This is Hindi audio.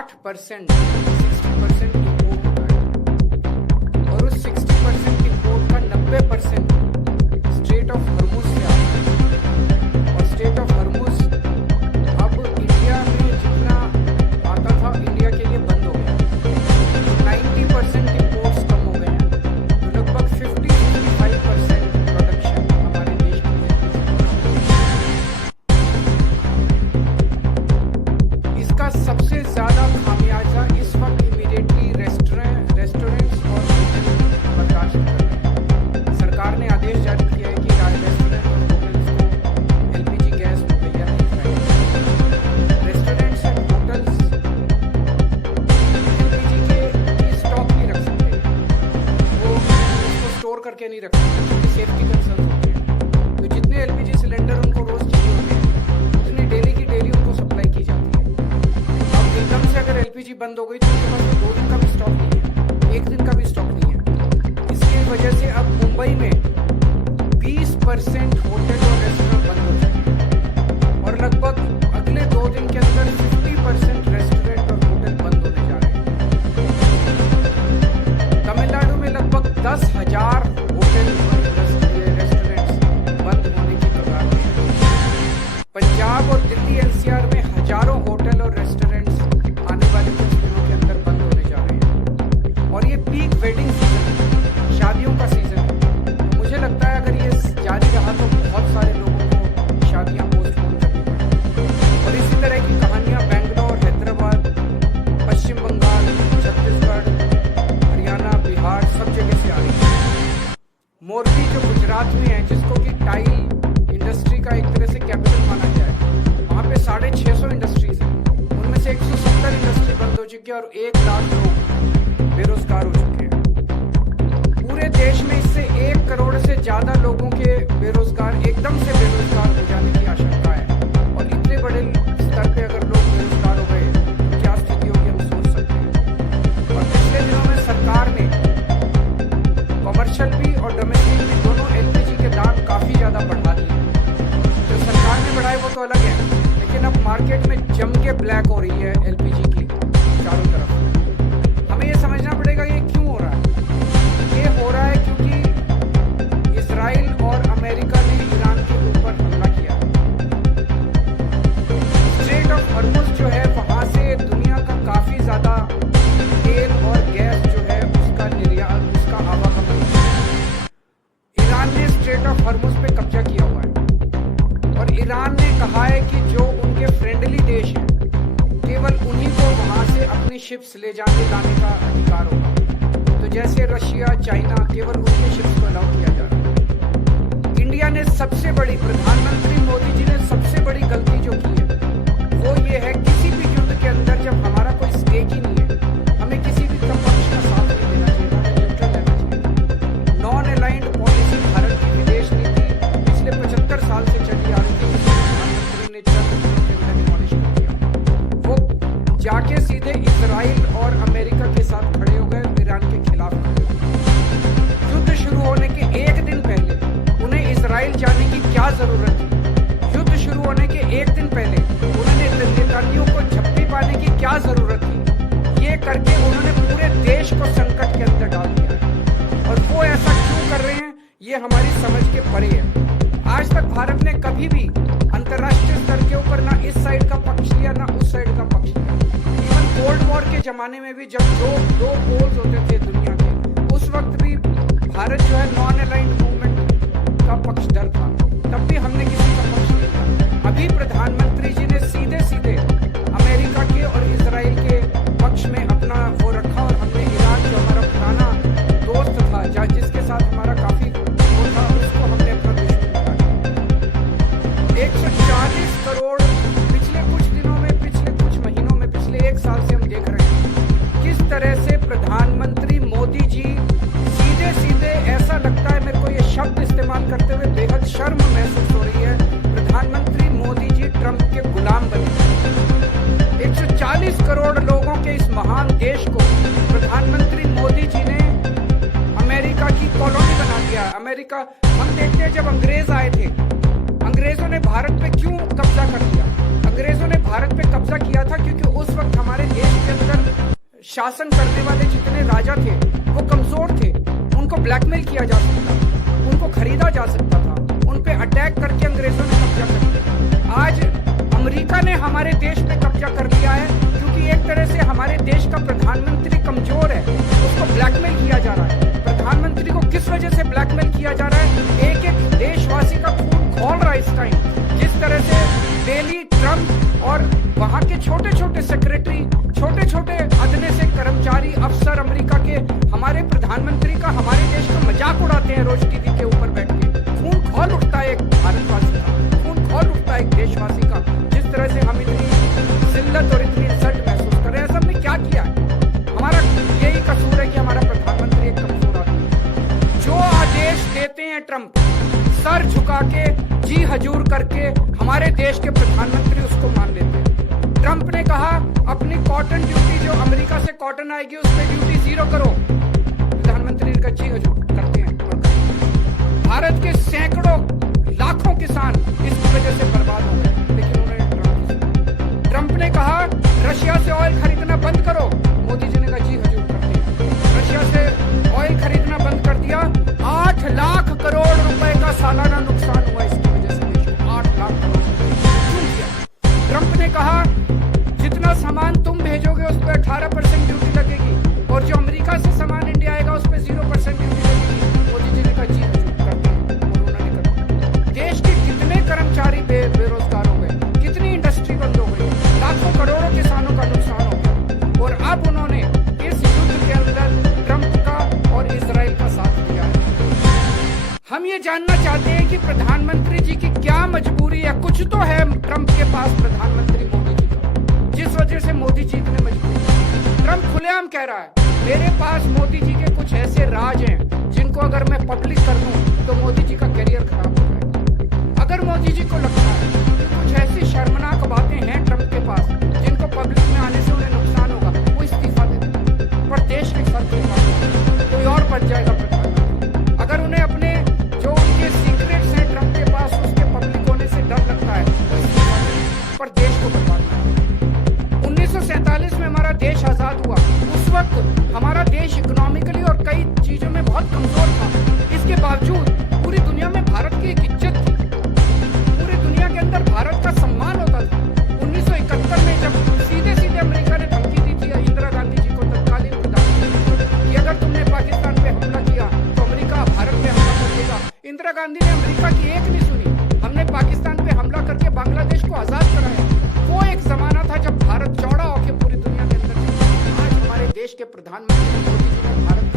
60% इम्पोर्ट होता है और उस 60% इम्पोर्ट का 90% स्ट्रेट ऑफ हॉर्मुज से आता है। और स्ट्रेट ऑफ हॉर्मुज अब इंडिया में जितना आता था इंडिया के लिए बंद हो गया। 90% इम्पोर्ट्स कम हो गए हैं, तो लगभग 50-55% प्रोडक्शन हमारे देश की है। इसका सबसे ज़्यादा खामियाजा इस वक्त इमीडिएटली रेस्टोरेंट्स और होटल बर्दाश्त कर रहे हैं। सरकार ने आदेश जारी किया है कि रेस्टोरेंट और होटल्स को एलपीजी गैस मुहैया नहीं कराएंगे। रेस्टोरेंट्स एंड होटल्स एलपीजी के स्टॉक नहीं रख सकते, वो उसको स्टोर करके नहीं रख सकते क्योंकि सेफ्टी कंसर्न होते हैं। तो जितने एलपीजी सिलेंडर उनको रोज चाहिए होते हैं उतनी डेली की डेली उनको सप्लाई की जाती है। अब एकदम से अगर एलपीजी बंद हो गई तो उनके पास तो 2 दिन का भी स्टॉक नहीं है, 1 दिन का भी स्टॉक नहीं है। इसकी वजह से अब मुंबई में 20% होटल और रेस्टोरेंट बंद हो जाएंगे और लगभग अगले 2 दिन के अंदर 50% रेस्टोरेंट और होटल बंद होने जा रहे हैं। तमिलनाडु में लगभग 10,000 होटल और रेस्टोरेंट्स बंद होने की कगार पे हैं। पंजाब और दिल्ली एनसीआर में हजारों होटल और रेस्टोरेंट्स आने वाले कुछ दिनों के अंदर बंद होने जा रहे हैं। और ये पीक वेडिंग सीजन है, शादियों का सीजन है। तो मुझे लगता है अगर ये जारी रहा तो बहुत सारे लोगों को शादियां पोस्टपोन करनी पड़ेंगी। और इसी तरह की कहानियां बेंगलोर, हैदराबाद, पश्चिम बंगाल, छत्तीसगढ़, हरियाणा, बिहार सब जगह से आ रही है। मोरबी जो गुजरात में है, जिसको कि टाइल इंडस्ट्री का एक तरह से कैपिटल माना जाए, वहाँ पे 650 इंडस्ट्रीज हैं। उनमें से 170 इंडस्ट्री बंद हो चुकी है और 1 लाख लोग बेरोजगार हो चुके हैं। पूरे देश में इससे 1 करोड़ से ज्यादा लोगों के बेरोजगार एकदम से बेरोजगार हो जाने की आशंका है। और इतने बड़े स्तर पे अगर लोग बेरोजगार हो गए तो क्या स्थिति होगी हम सोच सकते हैं। और पिछले दिनों में सरकार ने कमर्शियल भी और डोमेस्टिक भी दोनों एलपीजी के दाम काफी ज्यादा बढ़ा दिए हैं। जो सरकार ने बढ़ाए वो तो अलग है, लेकिन अब मार्केट में जम के ब्लैक हो रही है एलपीजी की चारों तरफ। हमें ये समझना पड़ेगा ये क्यों हो रहा है। ये हो रहा है क्योंकि इजराइल और अमेरिका ने ईरान के ऊपर हमला किया। स्ट्रेट ऑफ हॉर्मुज जो है वहां से दुनिया का काफी ज्यादा तेल और गैस जो है उसका निर्यात, उसका आवागमन। ईरान ने स्ट्रेट ऑफ हॉर्मुज पे कब्जा किया हुआ है और ईरान ने कहा है कि जो उनके फ्रेंडली देश हैं केवल उन्हीं को वहां से अपनी शिप्स ले जाने लाने का अधिकार होगा। तो जैसे रशिया, चाइना, केवल उनके शिप्स को अलाउ किया जा रहा है। इंडिया ने सबसे बड़ी, प्रधानमंत्री मोदी जी ने सबसे बड़ी गलती जो की है वो ये है, किसी भी युद्ध के अंदर जब हमारा कोई स्टेक ही नहीं है, हमें किसी भी पक्ष का साथ नहीं देना चाहिए, हमें न्यूट्रल रहना चाहिए। नॉन अलाइंड पॉलिसी भारत की विदेश नीति पिछले 75 साल से चली आ रही थी, प्रधानमंत्री ने चंद दिनों के अंदर डिमोलिश कर दिया। वो जाके सीधे इजराइल और अमेरिका के साथ खड़े हो गए, ईरान के खिलाफ खड़े हो गए। युद्ध शुरू होने के 1 दिन पहले उन्हें इजराइल जाने की क्या जरूरत थी? युद्ध शुरू होने के 1 दिन पहले उन्होंने नेतन्याहू को झप्पी पाने की क्या जरूरत थी? ये करके उन्होंने पूरे देश को संकट के अंदर डाल दिया है। और वो ऐसा क्यों कर रहे हैं ये हमारी समझ के परे है। आज तक भारत ने कभी भी अंतर्राष्ट्रीय स्तर के ऊपर ना इस साइड का पक्ष लिया ना उस साइड का पक्ष लिया। इवन कोल्ड वॉर के जमाने में भी जब दो पोल्स होते थे दुनिया के, उस वक्त भी भारत जो है नॉन अलाइंड मूवमेंट का पक्षधर था, तब भी हमने किसी का पक्ष नहीं लिया। अभी प्रधानमंत्री जी ने सीधे सीधे अमेरिका के और इजराइल के पक्ष में अपना वो रखा और हमने ईरान जो हमारा पुराना दोस्त था, जिसके साथ हमारा काफी वो था, उसको हमने अपना दुश्मन बना दिया। 140 करोड़ पिछले कुछ दिनों में, पिछले कुछ महीनों में, पिछले 1 साल से हम देख रहे हैं किस तरह से प्रधानमंत्री मोदी जी सीधे सीधे, ऐसा लगता है मेरे को ये शब्द इस्तेमाल करते हुए बेहद शर्म महसूस हो रही है, प्रधानमंत्री मोदी जी ट्रंप के गुलाम बने। 140 करोड़ लोगों के इस महान देश को प्रधानमंत्री मोदी जी ने अमेरिका की कॉलोनी बना दिया। अमेरिका, हम देखते हैं जब अंग्रेज आए थे, अंग्रेजों ने भारत पे क्यों कब्जा कर लिया? अंग्रेजों ने भारत पे कब्जा किया था क्योंकि उस वक्त हमारे देश के शासन करने वाले जितने राजा थे वो कमजोर थे, उनको ब्लैकमेल किया जा सकता था, उनको खरीदा जा सकता था, उन पे अटैक करके अंग्रेजों ने कब्जा कर लिया। आज अमेरिका ने हमारे देश पे कब्जा कर लिया है क्योंकि एक तरह से हमारे देश का प्रधानमंत्री कमजोर है, उसको ब्लैकमेल किया जा रहा है। प्रधानमंत्री को किस वजह से ब्लैकमेल किया जा रहा है? एक एक देशवासी का खून खौल रहा है इस टाइम। जिस तरह से डेली ट्रंप और वहां के छोटे छोटे सेक्रेटरी, छोटे छोटे अदने से कर्मचारी, अफसर अमेरिका के हमारे प्रधानमंत्री का, हमारे देश का मजाक उड़ाते हैं रोज टीवी के ऊपर बैठ के। खून खौल उठता है एक भारतवासी का, खून खौल उठता है एक देशवासी का। जिस तरह से हम इतनी जिल्लत और इतनी इंसल्ट महसूस कर रहे हैं, हमने क्या किया है? हमारा यही कसूर है कि हमारा प्रधानमंत्री एक कमजोर आदमी है। जो आदेश देते हैं ट्रंप, सर झुका के, जी हजूर करके हमारे देश के प्रधानमंत्री उसको मान लेते हैं। ट्रंप ने कहा अपनी कॉटन ड्यूटी, जो अमेरिका से कॉटन आएगी उस पर ड्यूटी 0 करो। प्रधानमंत्री ने कहा जी हजूर करते हैं। भारत के सैकड़ों लाखों किसान इस वजह से बर्बाद हो गए, लेकिन उन्होंने ट्रंप ने कहा रशिया से ऑयल खरीदना बंद करो। मोदी जी ने कहा जी हजूर करते हैं। रशिया से ऑयल खरीदना बंद कर दिया। 8 लाख करोड़ रुपए का सालाना नुकसान हुआ इसकी वजह से देश को। 8 लाख करोड़ क्यों किया? ट्रंप ने कहा जितना सामान तुम भेजोगे उस पर 18% ड्यूटी लगेगी और जो अमेरिका से सामान इंडिया आएगा उस पर 0% ड्यूटी लगेगी। मोदी जी ने कहा जी हजूर करते हैं और उन्होंने कहा। देश के कितने कर्मचारी बेरोजगार हो गए, कितनी इंडस्ट्री बंद हो गई, लाखों करोड़ों किसानों का नुकसान हो गया। और अब उन्होंने इस युद्ध के अंदर ट्रंप का और इजराइल का साथ दिया है। हम ये जानना चाहते हैं कि प्रधानमंत्री जी की क्या मजबूरी है? कुछ तो है ट्रंप के पास, प्रधानमंत्री मोदी जी का, जिस वजह से मोदी जीतने मजबूर। ट्रंप खुलेआम कह रहा है मेरे पास मोदी जी के कुछ ऐसे राज हैं जिनको अगर मैं पब्लिक कर दूं तो मोदी जी का करियर खराब हो जाएगा। अगर मोदी जी को लगता है कि कुछ ऐसी शर्मनाक बातें हैं ट्रंप के पास जिनको पब्लिक में आने से उन्हें नुकसान होगा, वो इस्तीफा दे दें। पर देश के साथ कोई और बच जाएगा प्रधानमंत्री। अगर उन्हें अपने जो उनके सीक्रेट्स हैं ट्रंप के पास, उसके पब्लिक होने से डर लगता है, वो इस्तीफा दे दें। पर देश को बर्बाद करना। 1947 में हमारा देश आजाद हुआ, उस वक्त हमारा देश इकोनॉमिकली और कई चीजों में बहुत कमजोर था। इसके बावजूद पूरी दुनिया में भारत की एक इज्जत थी, पूरी दुनिया के अंदर भारत का सम्मान होता था। 1971 में जब सीधे सीधे अमेरिका ने धमकी दी थी इंदिरा गांधी जी को, तत्कालीन प्रधानमंत्री, कि अगर तुमने पाकिस्तान पे हमला किया तो अमेरिका भारत पे हमला कर देगा। इंदिरा गांधी ने अमेरिका की एक नहीं सुनी, हमने पाकिस्तान पे हमला करके बांग्लादेश को आजाद कराया। वो एक जमाना था जब भारत चौड़ा होकर पूरी दुनिया के अंदर चला। आज हमारे देश के प्रधानमंत्री मोदी जी ने भारत